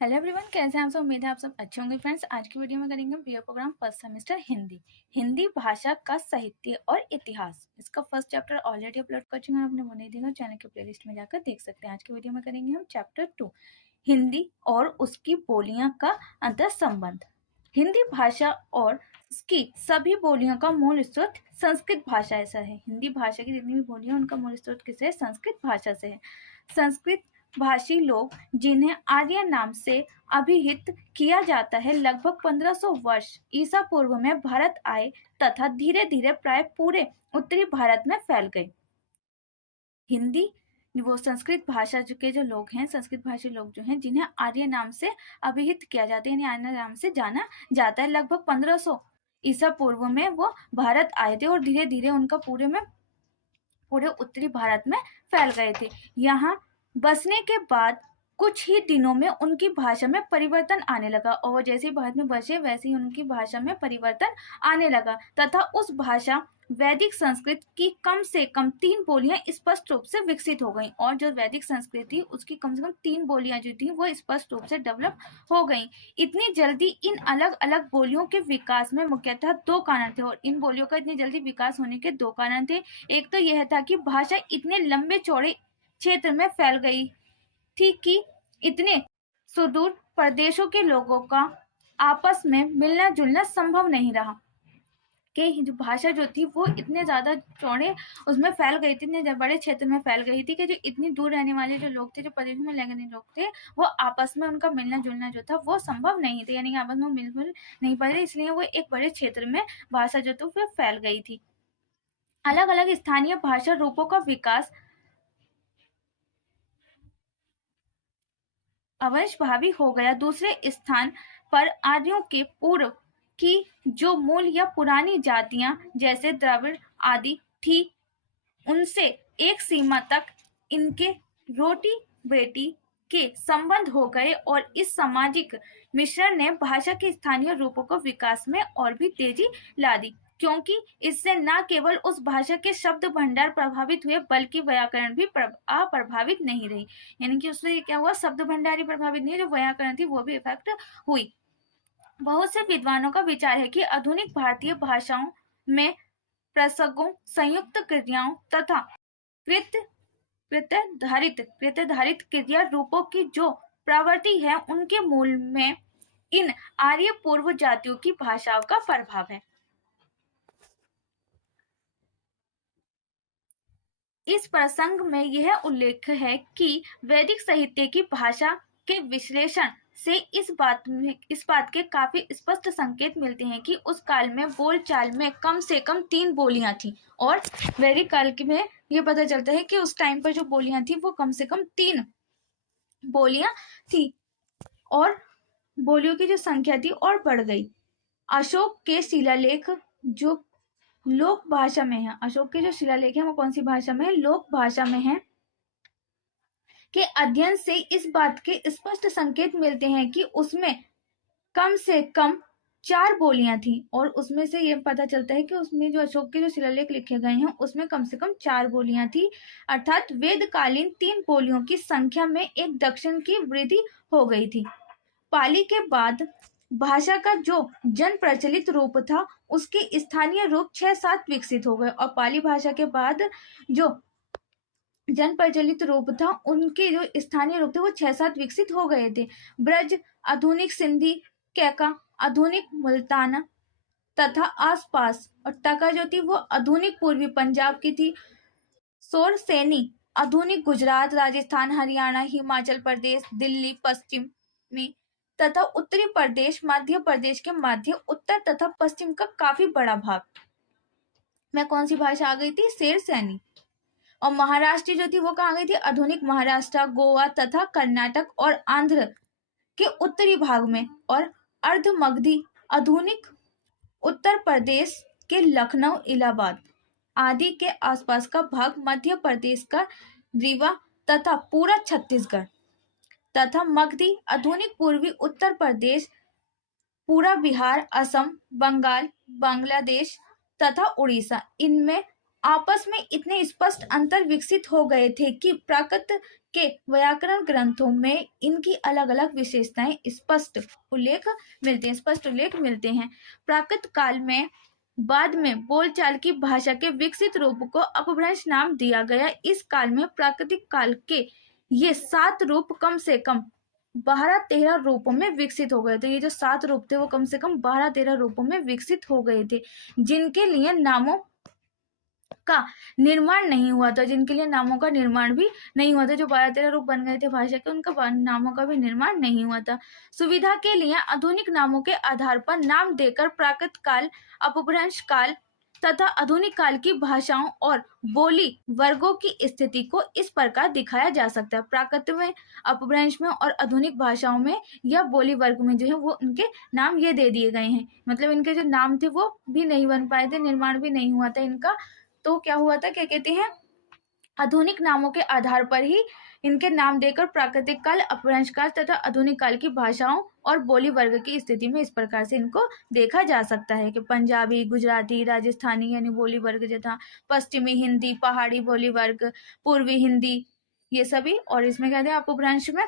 Hello everyone, कैसे हैं आप सब। उम्मीद है आप सब अच्छे होंगे। फ्रेंड्स, आज की वीडियो में करेंगे BA programme first semester Hindi Hindi भाषा का साहित्य और इतिहास। इसका फर्स्ट चैप्टर ऑलरेडी अपलोड कर चुके हैं, आपने वो नहीं देखा चैनल के प्लेलिस्ट में जाकर देख सकते हैं। आज की वीडियो में करेंगे हम चैप्टर 2 हिंदी और उसकी बोलियां का अंतर संबंध। हिंदी भाषा और उसकी सभी बोलियों का मूल स्रोत संस्कृत भाषा ऐसा है। हिंदी भाषा की जितनी भी बोलियां उनका मूल स्रोत किससे है? संस्कृत भाषा से है। संस्कृत भाषी लोग जिन्हें आर्य नाम से अभिहित किया जाता है, लगभग 1500 वर्ष ईसा पूर्व में भारत आए तथा धीरे धीरे प्राय पूरे उत्तरी भारत में फैल गए। हिंदी वो संस्कृत भाषा के जो लोग हैं, संस्कृत भाषी लोग जो हैं, जिन्हें आर्य नाम से अभिहित किया जाता है, आर्य नाम से जाना जाता है, लगभग 1500 ईसा पूर्व में वो भारत आए थे और धीरे धीरे उनका पूरे उत्तरी भारत में फैल गए थे। यहाँ बसने के बाद कुछ ही दिनों में उनकी भाषा में परिवर्तन आने लगा और जैसे ही भारत में बसे वैसे ही उनकी भाषा में परिवर्तन आने लगा तथा उस भाषा वैदिक संस्कृत की कम से कम 3 बोलियां स्पष्ट रूप से विकसित हो गईं। और जो वैदिक संस्कृत थी उसकी कम से कम 3 बोलियां जो थी वो स्पष्ट रूप से डेवलप हो गईं। इतनी जल्दी इन अलग अलग बोलियों के विकास में मुख्यतः 2 कारण थे और इन बोलियों का इतनी जल्दी विकास होने के 2 कारण थे। एक तो यह था कि भाषा इतने लंबे चौड़े क्षेत्र में फैल गई थी कि इतने सुदूर प्रदेशों के लोगों का आपस में मिलना जुलना संभव नहीं रहा कि जो भाषा जो थी वो इतने ज्यादा चौड़े उसमें फैल गई थी, इतने बड़े क्षेत्र में फैल गई थी कि जो इतनी दूर रहने वाले जो लोग थे, जो प्रदेश में रहने लोग थे, वो आपस में उनका मिलना जुलना जो था वो संभव नहीं था, यानी आपस में मिल नहीं पा रहे, इसलिए वो एक बड़े क्षेत्र में भाषा जो थी वो फैल गई थी। अलग अलग स्थानीय भाषा रूपों का विकास अवश्य भावी हो गया। दूसरे स्थान पर आर्यों के पूर्व की जो मूल या पुरानी जातियां जैसे द्रविड़ आदि थी, उनसे एक सीमा तक इनके रोटी बेटी के संबंध हो गए और इस सामाजिक मिश्रण ने भाषा के स्थानीय रूपों को विकास में और भी तेजी ला दी, क्योंकि इससे न केवल उस भाषा के शब्द भंडार प्रभावित हुए बल्कि व्याकरण भी अप्रभावित नहीं रही। यानी कि उससे क्या हुआ, शब्द भंडार ही प्रभावित नहीं, जो व्याकरण थी वो भी इफेक्ट हुई। बहुत से विद्वानों का विचार है कि आधुनिक भारतीय भाषाओं में प्रसंगों, संयुक्त क्रियाओं तथा कृत्यधारित क्रिया रूपों की जो प्रवृत्ति है उनके मूल में इन आर्य पूर्व जातियों की भाषाओं का प्रभाव है। इस प्रसंग में यह उल्लेख है कि वैदिक साहित्य की भाषा के विश्लेषण से इस बात के काफी स्पष्ट संकेत मिलते हैं कि उस काल में बोलचाल में कम से कम 3 बोलियां थी और वैदिक काल में ये पता चलता है कि उस टाइम पर जो बोलियां थी वो कम से कम 3 बोलियां थी और बोलियों की जो संख्या थी और बढ़ गई। अशोक के शिलालेख जो लोक भाषा में है, अशोक के जो शिलालेख है वो कौन सी भाषा में है? लोक भाषा में है। के अध्ययन से इस बात के स्पष्ट संकेत मिलते हैं कि उसमें कम से कम 4 बोलियां थी और उसमें से ये पता चलता है कि उसमें जो अशोक के जो शिलालेख लिखे गए हैं उसमें कम से कम 4 बोलियां थी, अर्थात वेदकालीन 3 बोलियों की संख्या में एक दक्षिण की वृद्धि हो गई थी। पाली के बाद भाषा का जो जन प्रचलित रूप था उसके स्थानीय रूप 6-7 विकसित हो गए और पाली भाषा के बाद जो जन प्रचलित रूप था उनके जो स्थानीय रूप थे वो 6-7 विकसित हो गए थे। ब्रज, आधुनिक सिंधी, कैका, आधुनिक मुल्ताना तथा आसपास, और टका जो थी वो आधुनिक पूर्वी पंजाब की थी। सोर सैनी आधुनिक गुजरात, राजस्थान, हरियाणा, हिमाचल प्रदेश, दिल्ली पश्चिम में तथा उत्तरी प्रदेश, मध्य प्रदेश के मध्य, उत्तर तथा पश्चिम का काफी बड़ा भाग में कौन सी भाषा आ गई थी? शेर सैनी। और महाराष्ट्र जो थी वो कहाँ गई थी? आधुनिक महाराष्ट्र, गोवा तथा कर्नाटक और आंध्र के उत्तरी भाग में, और अर्ध मगधी आधुनिक उत्तर प्रदेश के लखनऊ, इलाहाबाद आदि के आसपास का भाग, मध्य प्रदेश का रीवा तथा पूरा छत्तीसगढ़ तथा मगधी आधुनिक पूर्वी उत्तर प्रदेश, पूरा बिहार, असम, बंगाल, बांग्लादेश तथा उड़ीसा, इनमें आपस में इतने स्पष्ट अंतर विकसित हो गए थे कि प्राकृत के व्याकरण ग्रंथों में इनकी अलग अलग विशेषताएं स्पष्ट उल्लेख मिलते हैं। प्राकृत काल में बाद में बोलचाल की भाषा के विकसित रूप को अपभ्रंश नाम दिया गया। इस काल में प्राकृतिक काल के ये 7 रूप कम से कम 12-13 रूपों में विकसित हो गए थे। ये जो 7 रूप थे वो कम से कम 12-13 रूपों में विकसित हो गए थे, जिनके लिए नामों का निर्माण नहीं हुआ था, भी नहीं हुआ था। जो 12-13 रूप बन गए थे भाषा के, उनका नामों का भी निर्माण नहीं हुआ था। सुविधा के लिए आधुनिक नामों के आधार पर नाम देकर प्राकृत काल, अपभ्रंश काल तथा आधुनिक काल की भाषाओं और बोली वर्गों की स्थिति को इस प्रकार दिखाया जा सकता है। प्राकृत में, अपभ्रंश में और आधुनिक भाषाओं में या बोली वर्ग में जो है वो उनके नाम ये दे दिए गए हैं। मतलब इनके जो नाम थे वो भी नहीं बन पाए थे, निर्माण भी नहीं हुआ था इनका। तो क्या हुआ था, क्या कहते हैं, आधुनिक नामों के आधार पर ही इनके नाम देकर प्राकृतिक काल, अपभ्रंश काल तथा आधुनिक काल की भाषाओं और बोली वर्ग की स्थिति में इस प्रकार से इनको देखा जा सकता है कि पंजाबी, गुजराती, राजस्थानी यानी बोली वर्ग जो था, पश्चिमी हिंदी, पहाड़ी बोली वर्ग, पूर्वी हिंदी, ये सभी। और इसमें कहते हैं अपभ्रंश में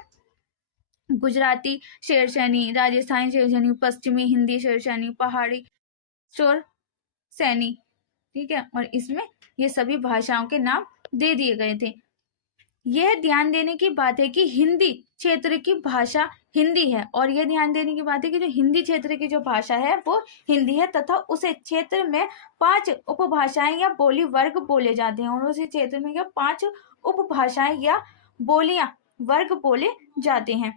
गुजराती शेरशानी, राजस्थानी शेरशानी, पश्चिमी हिंदी शेरशानी, पहाड़ी शोरसैनी, ठीक है। और इसमें ये सभी भाषाओं के नाम दे दिए गए थे। यह ध्यान देने की बात है कि हिंदी क्षेत्र की भाषा हिंदी है, और यह ध्यान देने की बात है कि जो हिंदी क्षेत्र की जो भाषा है वो हिंदी है तथा उसे क्षेत्र में 5 उपभाषाएं या बोली वर्ग बोले जाते हैं, और उसी क्षेत्र में 5 उपभाषाएं या बोलियां वर्ग बोले जाते हैं।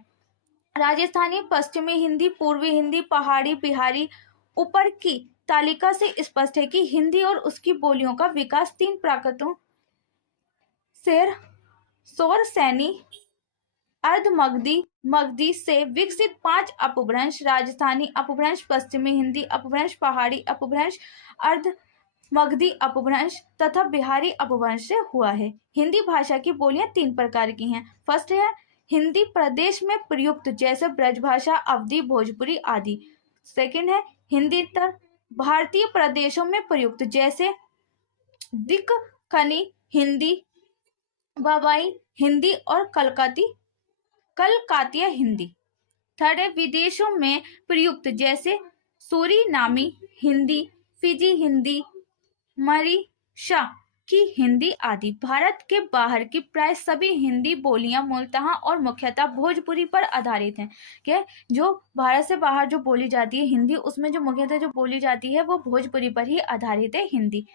राजस्थानी, पश्चिमी हिंदी, पूर्वी हिंदी, पहाड़ी, बिहारी। ऊपर की तालिका से स्पष्ट है कि हिंदी और उसकी बोलियों का विकास 3 प्राकृतों शोरसैनी, अर्धमगधी, मगधी से विकसित 5 अपभ्रंश, राजस्थानी अपभ्रंश, पश्चिमी हिंदी अपभ्रंश, पहाड़ी अपभ्रंश, अर्धमगधी अपभ्रंश तथा बिहारी अपभ्रंश से हुआ है। हिंदी भाषा की बोलियां 3 प्रकार की हैं। फर्स्ट है हिंदी प्रदेश में प्रयुक्त, जैसे ब्रजभाषा, अवधी, भोजपुरी आदि। सेकंड है हिंदी भारतीय प्रदेशों में प्रयुक्त, जैसे दक्खनी हिंदी, बम्बई हिंदी और कलकतिया हिंदी। थर्ड है विदेशों में प्रयुक्त, जैसे सूरीनामी हिंदी, फिजी हिंदी, मॉरिशस की हिंदी आदि। भारत के बाहर की प्राय सभी हिंदी बोलियां मूलतः और मुख्यतः भोजपुरी पर आधारित हैं। क्या, जो भारत से बाहर जो बोली जाती है हिंदी, उसमें जो मुख्यतः जो बोली जाती है वो भोजपुरी पर ही आधारित है हिंदी,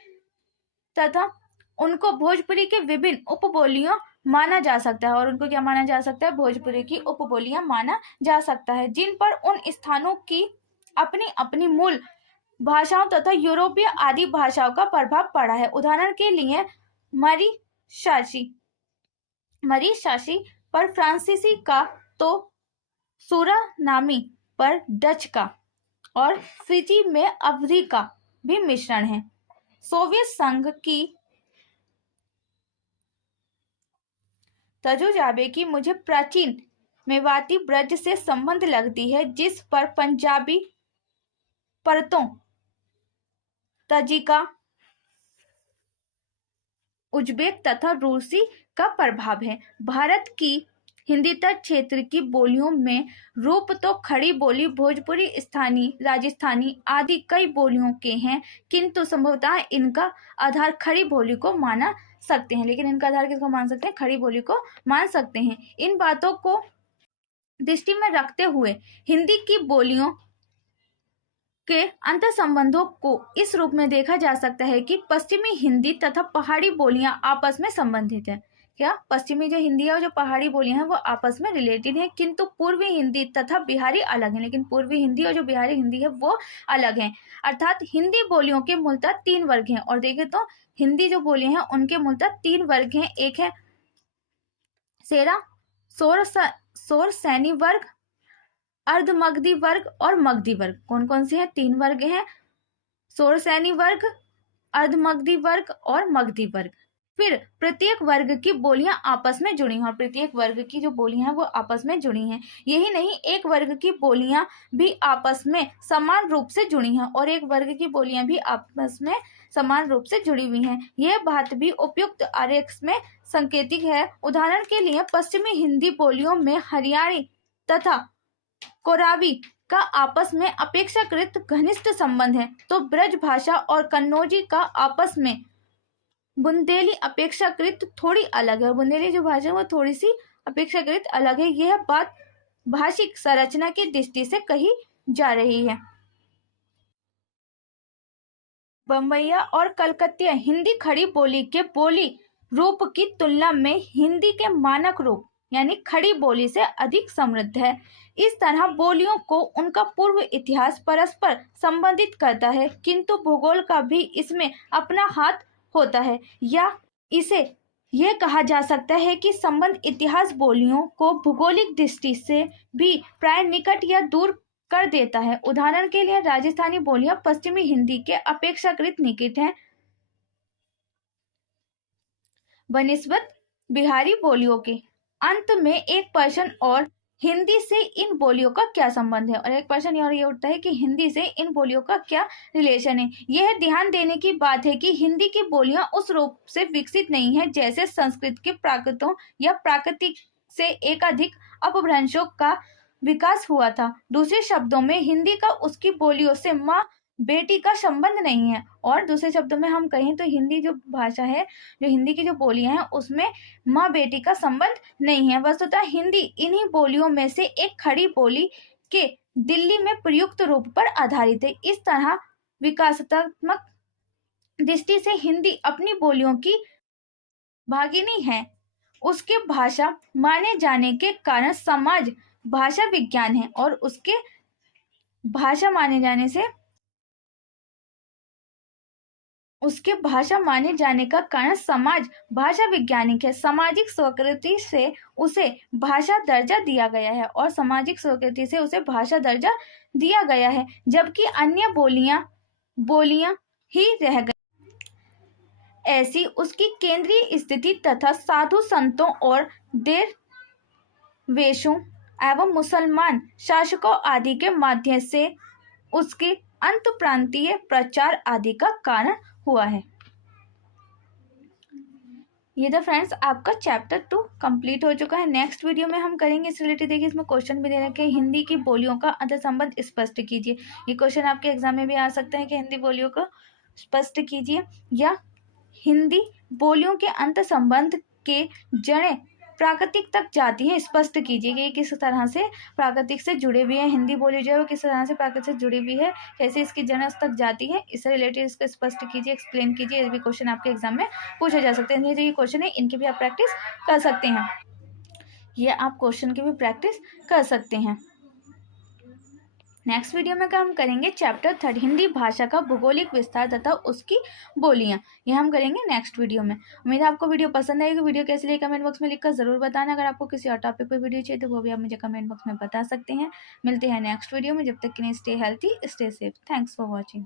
तथा उनको भोजपुरी के विभिन्न उपबोलियों माना जा सकता है। और उनको क्या माना जा सकता है, भोजपुरी की उपबोलियां माना जा सकता है, जिन पर उन स्थानों की अपनी अपनी मूल भाषाओं तथा यूरोपीय आदि भाषाओं का प्रभाव पड़ा है। उदाहरण के लिए मॉरिशसी पर फ्रांसीसी का, तो सूरानामी पर डच का, और फिजी में अवधी का भी मिश्रण है। सोवियत संघ की तजुजाबे की मुझे प्राचीन मेवाती ब्रज से संबंध लगती है, जिस पर पंजाबी परतों, तजिका, उज्बेक तथा रूसी का प्रभाव है। भारत की हिंदी तट क्षेत्र की बोलियों में रूप तो खड़ी बोली, भोजपुरी, स्थानीय, राजस्थानी आदि कई बोलियों के हैं, किंतु संभवतः इनका आधार खड़ी बोली को माना सकते हैं। लेकिन इनका आधार किसको मान सकते हैं, खड़ी बोली को मान सकते हैं। इन बातों को दृष्टि में रखते हुए हिंदी की बोलियों के अंतर संबंधों को इस रूप में देखा जा सकता है कि पश्चिमी हिंदी तथा पहाड़ी बोलियां आपस में संबंधित हैं। क्या, पश्चिमी जो हिंदी है और जो पहाड़ी बोलियां हैं वो आपस में रिलेटेड हैं, किंतु पूर्वी हिंदी तथा बिहारी अलग हैं। लेकिन पूर्वी हिंदी और जो बिहारी हिंदी है वो अलग हैं। अर्थात हिंदी बोलियों के मूलतः 3 वर्ग हैं। और देखें तो हिंदी जो बोलियां हैं उनके मूलतः 3 वर्ग हैं। एक है शोरसैनी वर्ग, अर्धमगधी वर्ग और मगधी वर्ग। कौन कौन से हैं, 3 वर्ग हैं, शोरसैनी वर्ग, अर्धमगधी वर्ग और मगधी वर्ग। फिर प्रत्येक वर्ग की बोलियां आपस में जुड़ी हैं, और प्रत्येक वर्ग की जो बोलियां हैं वो आपस में जुड़ी हैं। यही नहीं, एक वर्ग की बोलियां भी आपस में समान रूप से जुड़ी हैं और एक वर्ग की बोलियां भी आपस में समान रूप से जुड़ी हुई हैं। यह बात भी उपयुक्त आरेख में संकेतिक है। उदाहरण के लिए पश्चिमी हिंदी बोलियों में हरियाणी तथा कोरावी का आपस में अपेक्षाकृत घनिष्ठ संबंध है, तो ब्रज भाषा और कन्नौजी का आपस में बुंदेली अपेक्षाकृत थोड़ी अलग है। बुंदेली जो भाषा है वो थोड़ी सी अपेक्षाकृत अलग है। यह बात भाषिक संरचना की दृष्टि से कही जा रही है। बम्बईया और कलकत्तिया हिंदी खड़ी बोली के बोली रूप की तुलना में हिंदी के मानक रूप यानी खड़ी बोली से अधिक समृद्ध है। इस तरह बोलियों को उनका पूर्व इतिहास परस्पर संबंधित करता है, किंतु भूगोल का भी इसमें अपना हाथ होता है, या इसे यह कहा जा सकता है कि संबंध इतिहास बोलियों को भौगोलिक दृष्टि से भी प्राय निकट या दूर कर देता है। उदाहरण के लिए राजस्थानी बोलियां पश्चिमी हिंदी के अपेक्षाकृत निकट हैं बनिस्बत बिहारी बोलियों के। अंत में एक प्रश्न और हिंदी से इन बोलियों का क्या संबंध है, और एक प्रश्न और ये उठता है कि हिंदी से इन बोलियों का क्या रिलेशन है। यह ध्यान देने की बात है कि हिंदी की बोलियां उस रूप से विकसित नहीं है जैसे संस्कृत के प्राकृतों या प्राकृतिक से एकाधिक अपभ्रंशों का विकास हुआ था। दूसरे शब्दों में हिंदी का उसकी बोलियों से माँ बेटी का संबंध नहीं है, और दूसरे शब्दों में हम कहें तो हिंदी जो भाषा है, जो हिंदी की जो बोलियां हैं उसमें माँ बेटी का संबंध नहीं है। वस्तुतः हिंदी इन्हीं बोलियों में से एक खड़ी बोली के दिल्ली में प्रयुक्त रूप पर आधारित है। इस तरह विकासात्मक दृष्टि से हिंदी अपनी बोलियों की भागिनी है। उसके भाषा माने जाने के कारण समाज भाषा विज्ञान है, और उसके भाषा माने जाने से उसके भाषा माने जाने का कारण समाज भाषा वैज्ञानिक है। सामाजिक स्वीकृति से उसे भाषा दर्जा दिया गया है, और सामाजिक स्वीकृति से उसे भाषा दर्जा दिया गया है, जबकि अन्य बोलियां ही रह गई। ऐसी उसकी केंद्रीय स्थिति तथा साधु संतों और देरवेशों एवं मुसलमान शासकों आदि के माध्यम से उसके अंत प्रांतीय प्रचार आदि का कारण हुआ है। ये तो फ्रेंड्स आपका चैप्टर 2 कंप्लीट हो चुका है। नेक्स्ट वीडियो में हम करेंगे इस रिलेटेड। देखिए इसमें क्वेश्चन भी दे रखे हैं, हिंदी की बोलियों का अंतर संबंध स्पष्ट कीजिए। ये क्वेश्चन आपके एग्जाम में भी आ सकते हैं कि हिंदी बोलियों को स्पष्ट कीजिए, या हिंदी बोलियों के अंतर संबंध के जड़ें प्राकृतिक तक जाती हैं, स्पष्ट कीजिए कि किस तरह से प्राकृतिक से जुड़े हुए हैं। हिंदी बोली जो है वो किस तरह से प्राकृतिक से जुड़ी हुई है, कैसे इसकी जड़ें उस तक जाती है, इससे रिलेटेड इसको स्पष्ट कीजिए, एक्सप्लेन कीजिए। ये भी क्वेश्चन आपके एग्जाम में पूछे जा सकते हैं। ये जो ये क्वेश्चन है इनकी भी आप प्रैक्टिस कर सकते हैं, ये आप क्वेश्चन की भी प्रैक्टिस कर सकते हैं। नेक्स्ट वीडियो में हम करेंगे चैप्टर 3 हिंदी भाषा का भौगोलिक विस्तार तथा उसकी बोलियां। यह हम करेंगे नेक्स्ट वीडियो में। उम्मीद है आपको वीडियो पसंद आएगी। वीडियो कैसी लगी कमेंट बॉक्स में लिखकर जरूर बताना। अगर आपको किसी और टॉपिक पर वीडियो चाहिए तो वो भी आप मुझे कमेंट बॉक्स में बता सकते हैं। मिलते हैं नेक्स्ट वीडियो में, जब तक के लिए stay healthy, stay safe. Thanks for watching.